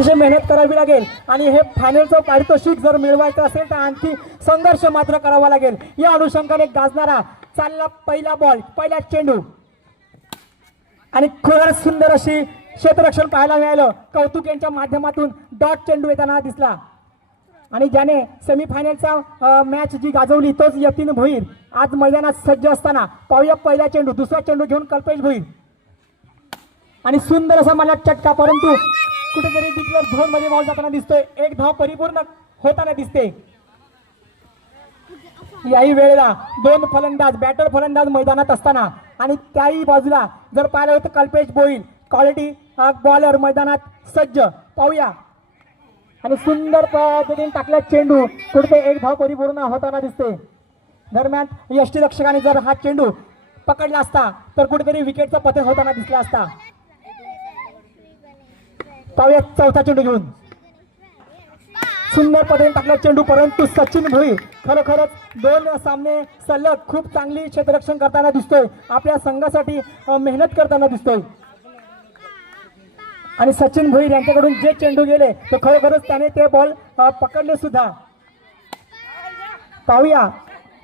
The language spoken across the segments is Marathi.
अतिशय मेहनत करावी लागेल आणि हे फायनलचं पारितोषिक जर मिळवायचं असेल तर आणखी संघर्ष मात्र करावा लागेल। या अनुषंगाने गाजणारा चालला पहिला बॉल, पहिला चेंडू आणि खूपच सुंदर अशी क्षेत्ररक्षण पाहायला मिळालं। कौतुक यांच्या माध्यमातून डॉट चेंडू येताना दिसला आणि ज्याने सेमीफायनलचा मॅच जी गाजवली तोच यतीन भोईर आज मैदानात सज्ज असताना पाहूया पहिला चेंडू, दुसरा चेंडू घेऊन कल्पेश भोईर आणि सुंदर असा मला चटका, परंतु कुठेतरी डिक्लेअर झोन मध्ये बॉल जाताना दिसतोय। एक धाव परिपूर्ण होताना दिसते। याही वेळेला दोन फलंदाज बॅटर फलंदाज मैदानात असताना आणि त्याही बाजूला जर पाहिलं होतं कल्पेश भोईर क्वालिटी बॉलर मैदानात सज्ज पाहूया आणि सुंदर पद्धतीने टाकला चेंडू, कुठे एक धाव परिपूर्ण होताना दिसते। दरम्यान यष्टीरक्षकाने जर हा चेंडू पकडला असता तर कुठेतरी विकेटचा पतन होताना दिसला असता। पाहूया चौथा चेंडू घेऊन सुंदर पद्धतीने टाकला चेंडू, परंतु सचिन भोईर खरोखरच दोन सामने सलग खूप चांगली क्षेत्ररक्षण करताना दिसतोय, आपल्या संघासाठी मेहनत करताना दिसतोय आणि सचिन भोईर यांच्याकडून जे चेंडू गेले ते खरोखरच त्याने ते बॉल पकडले सुद्धा। पाहूया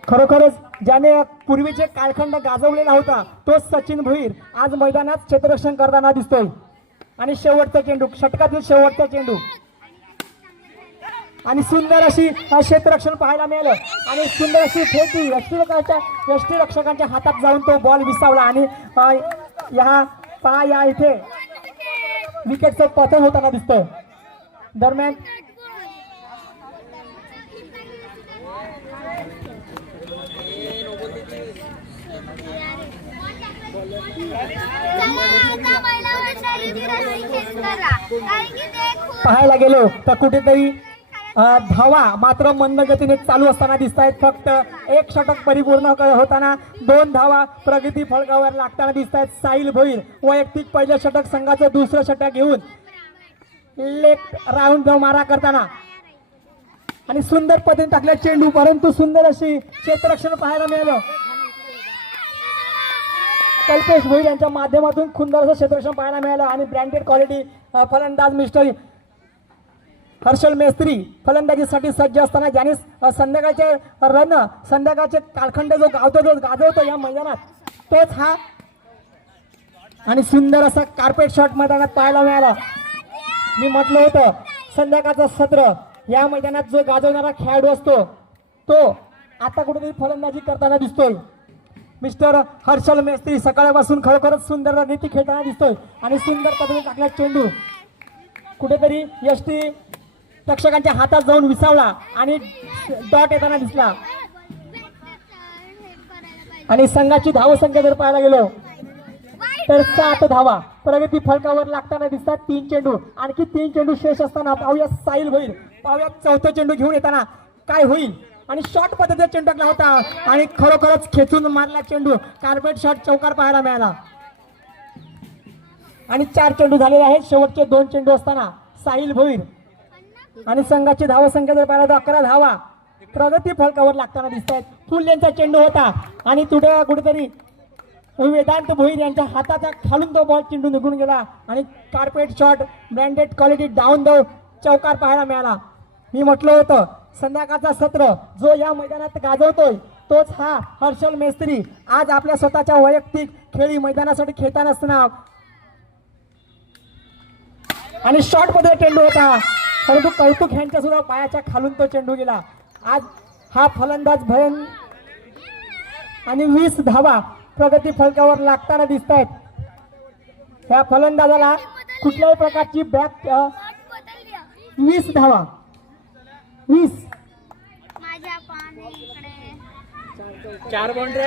खरोखरच ज्याने पूर्वीचे कालखंड गाजवलेला होता तोच सचिन भोईर आज मैदानात क्षेत्ररक्षण करताना दिसतोय आणि शेवटचा चेंडू, षटकातील शेवटचा चेंडू आणि सुंदर अशी क्षेत्ररक्षण पाहायला मिळालं आणि सुंदर अशी फेकी यष्टीरक्षकांच्या हातात जाऊन तो बॉल विसावला आणि या इथे विकेटचं पतन होताना दिसतं। दरम्यान पाहायला गेलो तर कुठेतरी धावा मात्र मंद गतीने चालू असताना दिसत आहेत। फक्त एक षटक परिपूर्ण होताना दोन धावा प्रगती फलकावर लागताना दिसत आहेत। साहिल भोईर वैयक्तिक पहिलं षटक, संघाचं दुसरं षटक घेऊन लेफ्ट राऊंड मारा करताना आणि सुंदर पद्धतीने टाकल्या चेंडू, परंतु सुंदर अशी क्षेत्ररक्षण पाहायला मिळालं। कल्पेश भोईर यांच्या माध्यमातून सुंदर असं क्षेत्ररक्षण पाहायला मिळालं आणि ब्रँडेड क्वालिटी फलंदाज मिस्टर हर्षल मेस्त्री फलंदाजीसाठी सज्ज असताना ज्याने संध्याकाळचे कालखंड जो गाजवतो या मैदानात तोच हा आणि सुंदर असा कार्पेट शॉट मैदानात पाहायला मिळाला। मी म्हटलं होतं संध्याकाळचं सत्र या मैदानात जो गाजवणारा खेळाडू असतो तो आता कुठेतरी फलंदाजी करताना दिसतोय। मिस्टर हर्षल मेस्त्री सकाळपासून खरोखरच सुंदर रीती खेळताना दिसतोय आणि सुंदर पद्धतीने टाकला चेंडू कुठेतरी यष्टी रक्षकांच्या हातात जाऊन विसावला आणि डॉट येताना दिसला आणि संघाची धावसंख्या जर पाहायला गेलो तर 7 धावा प्रगती फलकावर लागताना दिसतात। 3 चेंडू, आणखी 3 चेंडू शेष असताना पाहूया साहिल भोईर, पाहूया चौथा चेंडू घेऊन येताना काय होईल आणि शॉर्ट पद्धतीचा चेंडू टाकला होता आणि खरोखरच खेचून मारला चेंडू, कार्पेट शॉट चौकार पाहायला मिळाला आणि 4 चेंडू झालेले आहेत। शेवटचे 2 चेंडू असताना साहिल भोईर आणि संघाची धावसंख्या जर पाहिला तर 11 धावा प्रगती फलकावर लागताना दिसत आहेत। फुल्यांचा चेंडू होता आणि कुठेतरी वेदांत भोईर यांच्या हाताचा खालून तो बॉल चेंडू निघून गेला आणि carpet shot branded quality down the चौकार पाहायला मिळाला। मी म्हटलं होतं संध्याकाळचा सत्र जो या मैदानात गाजवतोय तोच हा हर्षल मेस्त्री आज आपल्या स्वतःच्या वैयक्तिक खेळी मैदानासाठी खेळताना असताना आणि शॉर्ट मध्ये चेंडू होता, परंतु कौतुक यांच्या सुद्धा पायाच्या खालून तो चेंडू गेला। आज हा फलंदाज भयन आणि 20 धावा प्रगती फलकावर लागताना दिसत आहेत। या फलंदाजाला कुठल्याही प्रकारची बॅक 20 धावा 20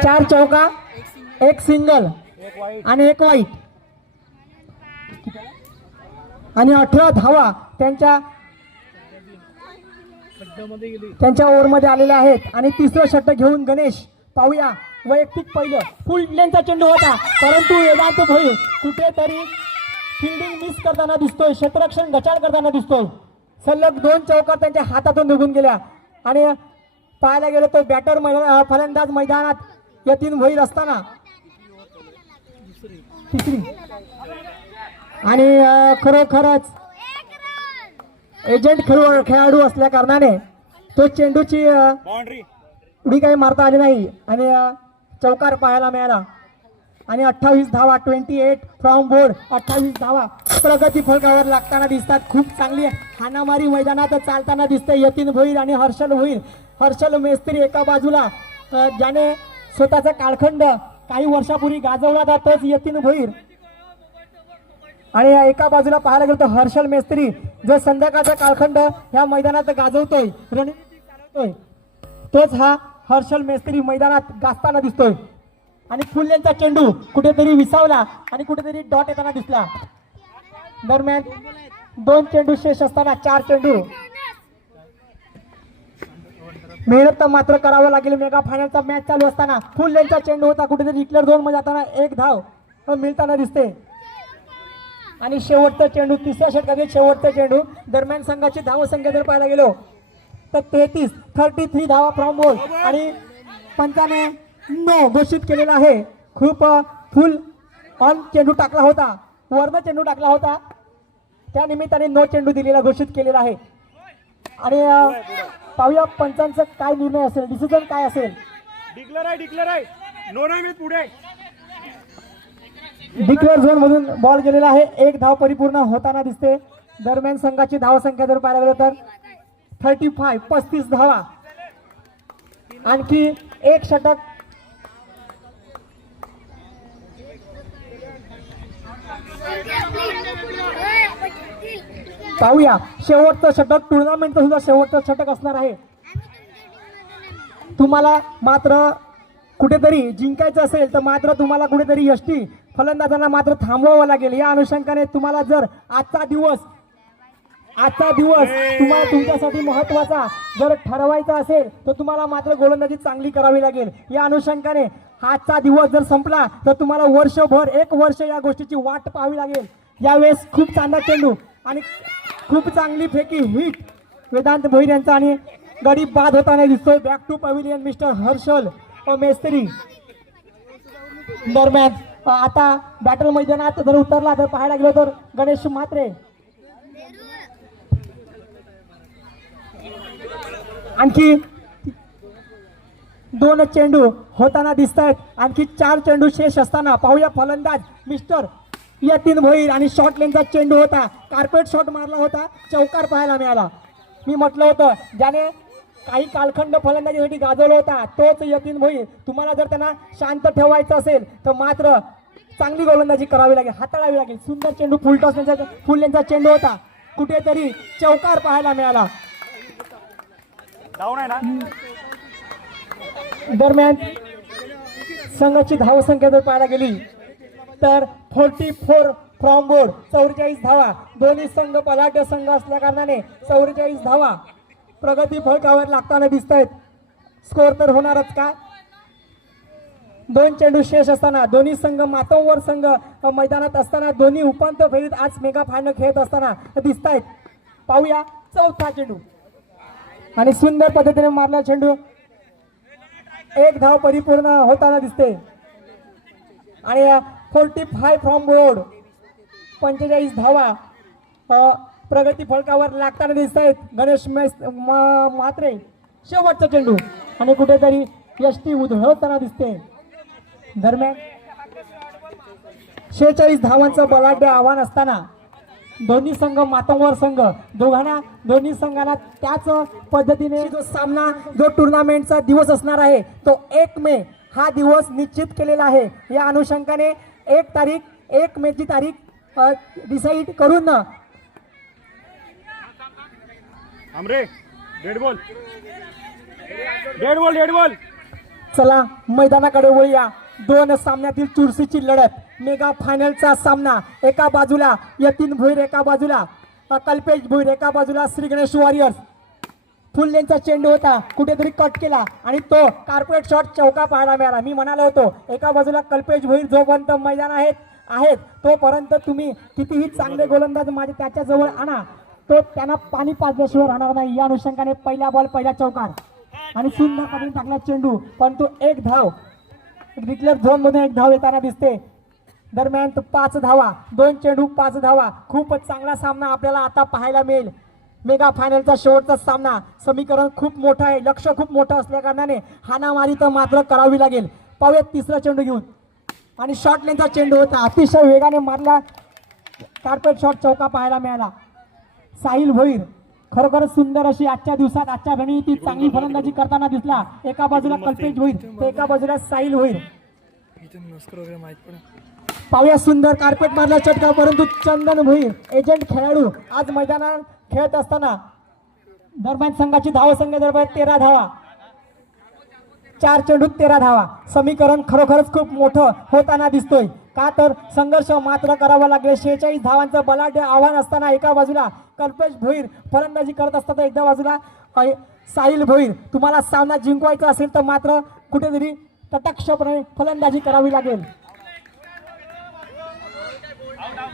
4 चौका 1 सिंगल आणि 1 वाईट आणि 18 धावा त्यांच्या ओव्हरमध्ये आलेल्या आहेत आणि तिसरं षटक घेऊन गणेश पाहूया वैयक्तिक पहिलं फुल लेनचा चेंडू होता, परंतु वेदांत भोईर कुठेतरी फिल्डिंग मिस करताना दिसतोय, क्षेत्ररक्षण गचाळ करताना दिसतोय। सलग 2 चौकार त्यांच्या हातातून निघून गेल्या आणि पाहायला गेलो तो बॅटर फलंदाज मैदानात यतीन भोईर असताना तिसरी आणि खरोखरच एजंट खेळाडू असल्या कारणाने तो चेंडूची बाउंड्री उडी काही मारता आली नाही आणि चौकार पाहायला मिळाला. आणि 28 धावा 28 फ्रॉम बोर्ड 28 धावा प्रगती फलकावर लागताना दिसतात. खूप चांगली हाणामारी मैदानात चालताना दिसते यतीन भोईर आणि हर्षल भोईर. हर्षल मेस्त्री एका बाजूला ज्याने स्वतःचा कालखंड काही वर्षापूर्वी गाजवला होता तोच यतीन भोईर आणि एका बाजूला पाहायला गेलो तर हर्षल मेस्त्री जो संध्याकाळचा कालखंड ह्या मैदानात गाजवतोय रणनीती चालवतोय तोच हा हर्षल मेस्त्री मैदानात गाजताना दिसतोय. आणि फुल्यांचा चेंडू कुठेतरी विसावला आणि कुठेतरी डॉट येताना दिसला. दरम्यान 2 चेंडू शेष असताना 4 चेंडू. मेहनत मात्र करावं लागेल. मेगा फायनलचा मॅच चालू असताना फुल्यांचा चेंडू होता कुठेतरी डिक्लेअर झोन मध्ये जाताना 1 धाव मिळताना दिसते. आणि शेवटचा चेंडू तिसऱ्या षटकातील शेवटचा चेंडू. दरम्यान संघाची धावसंख्या जर पाहायला गेलो तर 33 धावा फ्रॉम बोर्ड आणि पंचाने नो घोषित केलेला आहे. खूप फुल ऑन चेंडू टाकला होता वरनं चेंडू टाकला होता त्या निमित्ताने नो चेंडू दिलेला घोषित केलेला आहे. आणि पाहूया पंचांचा काय निर्णय असेल डिसिजन काय असेल. डिक्लेअर आहे नो नाही मी पुढे डिक्लेअर झोन मधून बॉल गेलेला आहे. 1 धाव परिपूर्ण होताना दिसते. दरम्यान संघाची धावसंख्या जर पाहायला गेलो तर 35 धावा. आणखी 1 षटक. पाहूया शेवटचं षटक टुर्नामेंटचं सुद्धा शेवटचं षटक असणार आहे. तुम्हाला मात्र कुठेतरी जिंकायचं असेल तर मात्र तुम्हाला कुठेतरी यष्टी फलंदाजांना मात्र थांबवावं लागेल. या अनुषंगाने तुम्हाला जर आजचा दिवस तुम्हाला तुमच्यासाठी महत्वाचा जर ठरवायचा असेल तर तुम्हाला मात्र गोलंदाजी चांगली करावी लागेल. या अनुषंगाने आजचा दिवस जर संपला तर तुम्हाला वर्षभर 1 वर्ष या गोष्टीची वाट पाहावी लागेल. यावेळेस खूप चांगला चेंडू आणि खूप चांगली फेकी हिट वेदांत भोईर यांचा आणि गडी बाद होताना दिसतोय. Back to pavilion mister Harshal Mestri. दरम्यान आता बॅटल मैदानात जर उतरला तर पाहायला गेलो तर गणेश म्हात्रे. आणखी 2 चेंडू होताना दिसत आहेत. आणखी 4 चेंडू शेष असताना पाहूया फलंदाज मिस्टर यतीन भोईर आणि शॉर्ट लेनचा चेंडू होता. कार्पेट शॉट मारला होता चौकार पाहायला मिळाला. मी म्हटलं होतं ज्याने काही कालखंड फलंदाजीसाठी गाजवला होता तोच यतीन भोईर. तुम्हाला जर त्यांना शांत ठेवायचं असेल तर मात्र चांगली गोलंदाजी करावी लागेल हाताळावी लागेल. सुंदर चेंडू फुल लेनचा चेंडू होता कुठेतरी चौकार पाहायला मिळाला. दरम्यान संघाची धावसंख्या जर पाहायला गेली तर 44 फ्रॉम बोर्ड 44 धावा. दोन्ही संघ बलाढ्य संघ असल्या कारणाने 44 धावा प्रगती फलकावर लागताना दिसत आहेत. स्कोर तर होणारच का. 2 चेंडू शेष असताना दोन्ही संघ मातोवर संघ मैदानात असताना दोन्ही उपांत्य फेरीत आज मेगा फायनल खेळत असताना दिसत आहेत. पाहूया चौथा चेंडू आणि सुंदर पद्धतीने मारला चेंडू. 1 धाव परिपूर्ण होताना दिसते. आणि 45 फ्रॉम बोर्ड 45 धावा प्रगती फलकावर लागताना दिसत आहेत. गणेश म्हात्रे शेवटचा चेंडू आणि कुठेतरी यष्टी उधळताना दिसते. दरम्यान 46 धावांचं बलाढ्य आव्हान असताना दोन्ही संघ मातंगवर संघ दोन्ही संघांना त्याच पद्धतीने जो सामना जो टुर्नामेंटचा दिवस असणार आहे तो 1 मे हा दिवस निश्चित केलेला आहे. या अनुषंगाने 1 मेची तारीख डिसाईड करून ना डेड बॉल चला मैदानाकडे वळूया. 2 सामन्यातील चुरशीची लढत मेगा फायनलचा सामना. एका बाजूला यतीन भोईर एका बाजूला कल्पेश भोईर एका बाजूला श्री गणेश वॉरियर्स. फुल लेनचा चेंडू होता कुठेतरी कट केला आणि तो कार्पेट शॉट चौका पाहायला मिळाला. मी म्हणालो होतो एका बाजूला कल्पेश भोईर जोपर्यंत मैदान आहेत तोपर्यंत तुम्ही कितीही चांगले गोलंदाज माझे त्याच्या जवळ आणा तो त्यांना पाणी पाजल्याशिवाय राहणार नाही. या अनुषंगाने पहिला बॉल पहिला चौकार आणि सुंदर पद्धतीने टाकला चेंडू परंतु 1 धाव डिक्लेअर झोन मधून 1 धाव येताना दिसते. दरम्यान 5 धावा 2 चेंडू 5 धावा. खूपच चांगला सामना आपल्याला आता पाहायला मिळेल. मेगा फायनलचा शेवटचा सामना. समीकरण खूप मोठं आहे, लक्ष खूप मोठं असल्या कारणाने हाणामारी तर मात्र करावी लागेल. पाहूयात तिसरा चेंडू घेऊन आणि शॉर्ट लेनचा चेंडू होता, अतिशय वेगाने मारला. कार्पेट शॉट चौका पाहायला मिळाला. साहिल भोईर खरोखरच सुंदर अशी आजच्या दिवसात आजच्या रणनीतीत चांगली फलंदाजी करताना दिसला. एका बाजूला कल्पेश भोईर तर एका बाजूला साहिल भोईर. पाहूया सुंदर कार्पेट मारला चटका, परंतु चंदन भोईर एजंट खेळाडू आज मैदानात खेळत असताना दरम्यान संघाची धावसंख्या दरम्यान 13 धावा, 4 चेंडूत 13 धावा. समीकरण खरोखरच खूप मोठं होताना दिसतोय. का तर संघर्ष मात्र करावा लागेल. 46 धावांचं बलाढ्य आव्हान असताना एका बाजूला कल्पेश भोईर फलंदाजी करत असताना एका बाजूला साहिल भोईर. तुम्हाला सामना जिंकवायचा असेल तर मात्र कुठेतरी तटक्षपणे फलंदाजी करावी लागेल.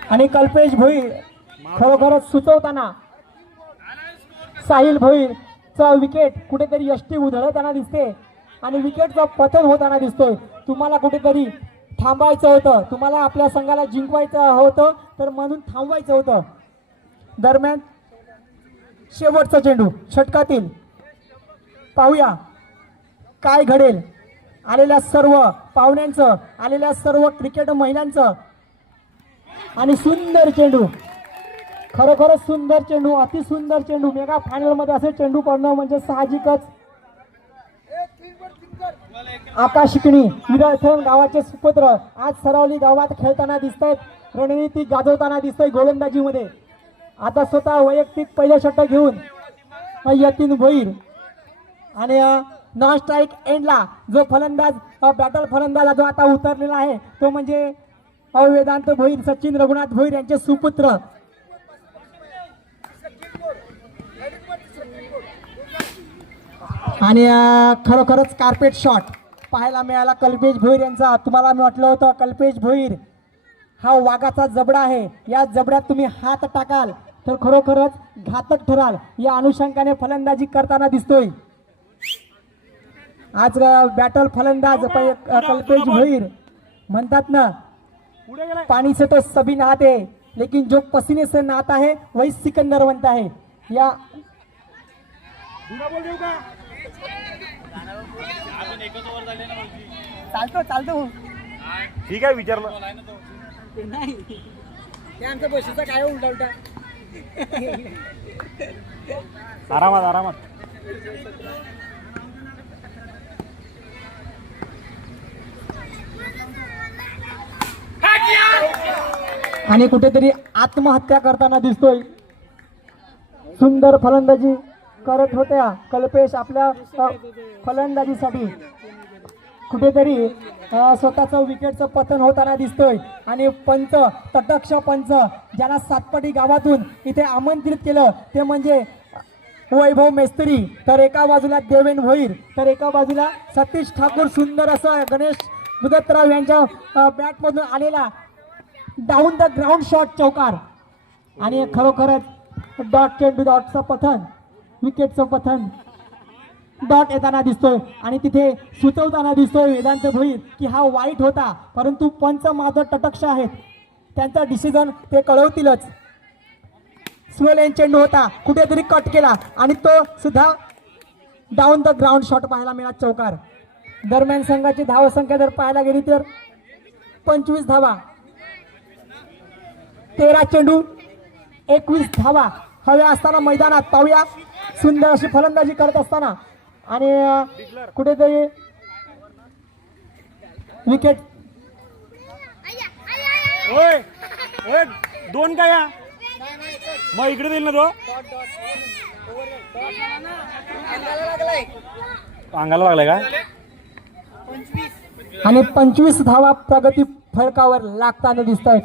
आणि कल्पेश भोईर खरोखरच सुचवताना साहिल भोईरचा विकेट कुठेतरी यष्टी उधळताना दिसते आणि विकेटचं पतन होताना दिसतोय. तुम्हाला कुठेतरी थांबायचं होतं, तुम्हाला आपल्या संघाला जिंकवायचं होतं तर म्हणून थांबवायचं होतं. दरम्यान शेवटचा चेंडू षटकातील. पाहूया काय घडेल. आलेल्या सर्व पाहुण्यांचं, आलेल्या सर्व क्रिकेट महिलांचं आणि सुंदर चेंडू, खरोखरच सुंदर चेंडू, अतिसुंदर चेंडू. मेगा फायनल मध्ये असे चेंडू पडणं म्हणजे साहजिकच. आकाशिकणी विराथन गावाचे सुपुत्र आज सरावली गावात खेळताना दिसत आहेत, रणनीती गाजवताना दिसतंय गोलंदाजीमध्ये. आता स्वतः वैयक्तिक पहिलं षटक घेऊन यतीन भोईर आणि नॉन स्ट्राईक एंडला जो फलंदाज बॅटल फलंदाज जो आता उतरलेला आहे तो म्हणजे वेदांत भोईर, सचिन रघुनाथ भोईर यांचे सुपुत्र. आणि खरोखरच कार्पेट शॉट पाहायला मिळाला कल्पेश भोईर यांचा. तुम्हाला मी म्हटलं होतं कल्पेश भोईर हा वाघाचा जबडा आहे, या जबड्यात तुम्ही हात टाकाल तर खरोखरच घातक ठराल. या अनुषंगाने फलंदाजी करताना दिसतोय आज बॅटल फलंदाज कल्पेश भोईर. म्हणतात ना पानी से तो सभी नहाते हैं लेकिन जो पसीने से नहाता है वही सिकंदर बनता है. या चालतो ठीक आहे विचारलं. नाही ते आमच्या बशीचा काय उलटा उलटा. आरामात आरामात. आणि कुठेतरी आत्महत्या करताना दिसतोय. सुंदर फलंदाजी करत होत्या कल्पेश आपल्या फलंदाजीसाठी कुठेतरी स्वतःचं विकेटचं पतन होताना दिसतोय. आणि पंच तटक्ष पंच ज्याला सातपटी गावातून इथे आमंत्रित केलं ते म्हणजे वैभव मेस्त्री, तर एका बाजूला देवेन भोईर, तर एका बाजूला सतीश ठाकूर. सुंदर असं गणेश मुदतराव यांच्या बॅटमधून आलेला डाऊन द ग्राउंड शॉट चौकार. आणि खरोखरच डॉट चेंडू डॉटचं पतन, विकेटचं पतन डॉट येताना दिसतोय. आणि तिथे सुचवताना दिसतोय वेदांत भोईर की हा वाईट होता, परंतु पंच मात्र तटक्ष आहेत, त्यांचा डिसिजन ते कळवतीलच. स्लो लेन चेंडू होता, कुठेतरी कट केला आणि तो सुद्धा डाऊन द ग्राउंड शॉट पाहायला मिळाला चौकार. दरम्यान संघाची धावसंख्या जर पाहायला गेली तर 25 धावा, 13 चेंडू 21 धावा हव्या असताना मैदानात. पाहूया सुंदर अशी फलंदाजी करत असताना आणि कुठेतरी विकेट. ओय ओय दोन काय या मग इकडे देईल ना तो. अंगाला लागलाय का. आणि 25 धावा प्रगती फलकावर लागताना दिसत आहेत.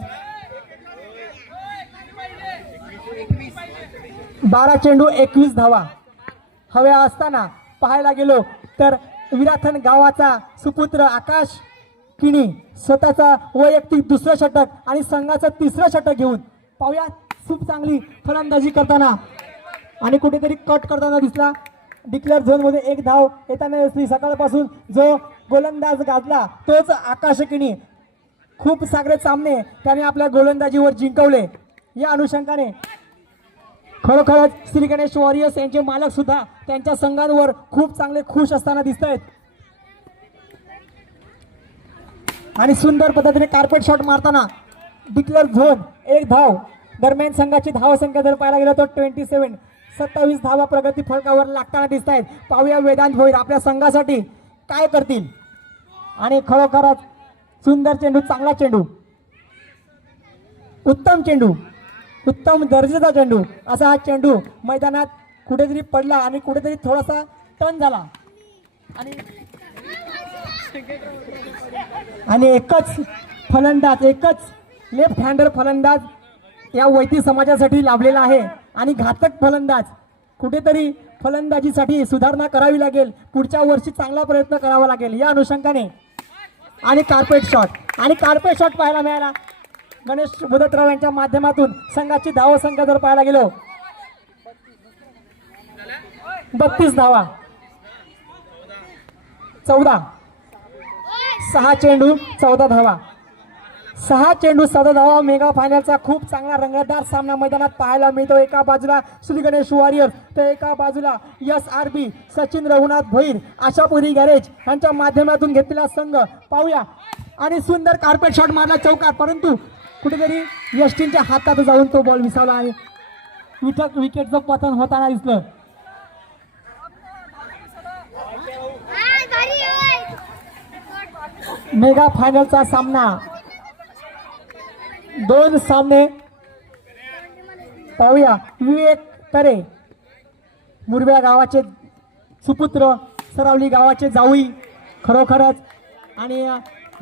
12 चेंडू 21 धावा हव्या असताना पाहायला गेलो तर विराथन गावाचा सुपुत्र आकाश किणी स्वतःचा वैयक्तिक दुसरं षटक आणि संघाचं तिसरं षटक घेऊन. पाहूया खूप चांगली फलंदाजी करताना आणि कुठेतरी कट करताना दिसला. डिक्लेअर झोन मध्ये एक धाव येताना दिसली. सकाळपासून जो गोलंदाज गाजला तोच आकाश किणी. खूप सागरे सामने त्याने आपल्या गोलंदाजीवर जिंकवले. या अनुषंगाने खरोखरच श्री गणेश वॉरियर्स यांचे मालक सुद्धा त्यांच्या संघांवर खूप चांगले खुश असताना दिसत आहेत आणि सुंदर पद्धतीने कार्पेट शॉट मारताना डिक्लेअर झोन 1 धाव. दरम्यान संघाची धाव संख्या जर पाहायला गेलं तर 27 धावा प्रगती फलकावर लागताना दिसत आहेत. पाहूया वेदांत भोईर आपल्या संघासाठी काय करतील. आणि खरोखरच सुंदर चेंडू, चांगला चेंडू, उत्तम चेंडू, उत्तम दर्जाचा चेंडू. असा हा चेंडू मैदानात कुठेतरी पडला आणि कुठेतरी थोडासा टर्न झाला आणि एकच फलंदाज, एकच लेफ्ट हँडर फलंदाज या वैती समाजासाठी लाभलेला आहे आणि घातक फलंदाज. कुठेतरी फलंदाजीसाठी सुधारणा करावी लागेल, पुढच्या वर्षी चांगला प्रयत्न करावा लागेल या अनुषंगाने. आणि कार्पेट शॉट पाहायला मिळाला गणेश मुदतराव यांच्या माध्यमातून. संघाची धाव संख्या जर पाहायला गेलो 32 धावा, 6 चेंडू 14 धावा. 6 चेंडू 14 धावा. मेगा फायनलचा खूप चांगला रंगतदार सामना मैदानात पाहायला मिळतो. एका बाजूला श्री गणेश वॉरियर्स तर एका बाजूला SRB सचिन रघुनाथ भोईर आशापुरी गॅरेज यांच्या माध्यमातून घेतलेला संघ पाहूया. आणि सुंदर कार्पेट शॉट मारला चौकार, परंतु कुठेतरी यष्टींच्या हातात जाऊन तो बॉल विसावला आणि विकेटचं पतन होताना दिसलं. मेगा फायनलचा सामना, 2 सामने पाहूया. विवेक तरे मुरब्या गावाचे सुपुत्र, सरावली गावाचे जाऊई. खरोखरच आणि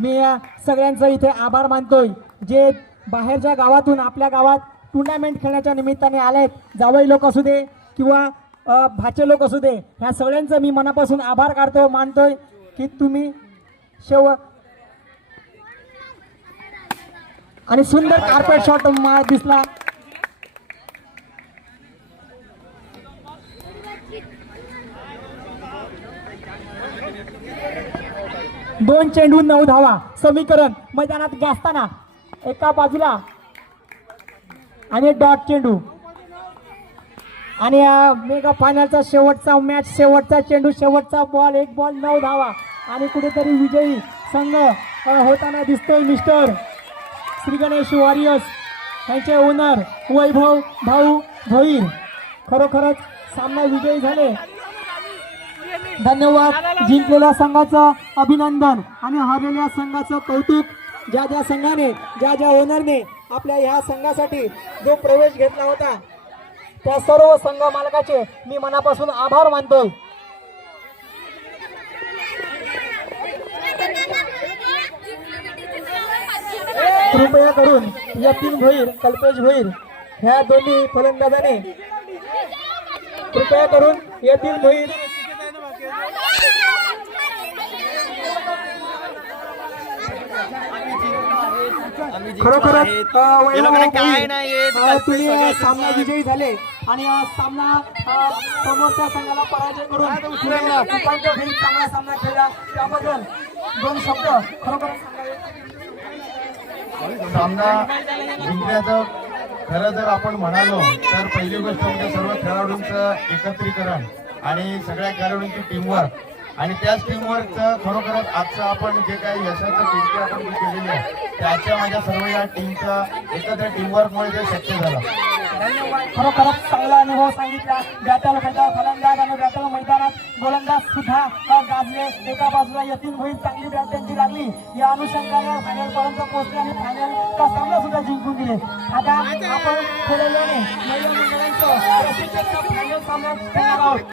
मी या सगळ्यांचं इथे आभार मानतोय जे बाहेरच्या गावातून आपल्या गावात टुर्नामेंट खेळण्याच्या निमित्ताने आलेत. जावई लोक असू दे किंवा भाचे लोक असू दे, ह्या सगळ्यांचं मी मनापासून आभार काढतो, मानतोय की तुम्ही आणि सुंदर कार्पेट शॉट दिसला. दोन चेंडू 9 धावा. समीकरण मैदानात गाजताना एका बाजूला आणि डॉट चेंडू. आणि मेगा फायनलचा शेवटचा मॅच, शेवटचा चेंडू, शेवटचा बॉल, 1 बॉल 9 धावा. आणि कुठेतरी विजयी संघ होताना दिसतोय मिस्टर श्री गणेश वॉरियर्स यांचे ओनर वैभव भाऊ भोईर. खरोखरच सामना विजयी झाले. धन्यवाद. जिंकलेल्या संघाचं अभिनंदन आणि हरलेल्या संघाचं कौतुक. ज्या संघाने, ज्या ओनरने आपल्या ह्या संघासाठी जो प्रवेश घेतला होता त्या सर्व संघ मालकाचे मी मनापासून आभार मानतोय. कृपया करून यतीन भोईर, कल्पेश भोईर ह्या दोन्ही फलंदाजाने कृपया करून यतीन भोईर खरोखरच तुम्ही सामना विजयी झाले आणि सामना समोरच्या संघाला पराजय करून उपांत्य फेरीत चांगला सामना खेळला त्याबद्दल 2 शब्द खरोखर. सामना जिंकण्याचं खरं जर आपण म्हणालो तर पहिली गोष्ट म्हणजे सर्व खेळाडूंचं एकत्रीकरण आणि सगळ्या खेळाडूंची टीमवर्क आणि त्याच टीमवर्कचं खरोखरच आजचं आपण जे काही यशाचं कीर्ती आपण केलेली आहे त्याच्या माझ्या सर्व या टीमचा एकत्र टीमवर्कमुळे ते शक्य झालं. खरोखरच चांगला अनुभव सांगितला. बॅटल मैदान फलंदाज आणि बॅटल मैदानात गोलंदाज सुद्धा गाजले. एका बाजूला यतीन भोईर चांगली बॅट त्यांची लागली. या अनुषंगाने फायनल पर्यंत पोहोचले आणि फायनलचा सामना सुद्धा जिंकून दिले. आता आपण खेळल्याने महिला मंडळांचं फायनल सामना खेळणार आहोत.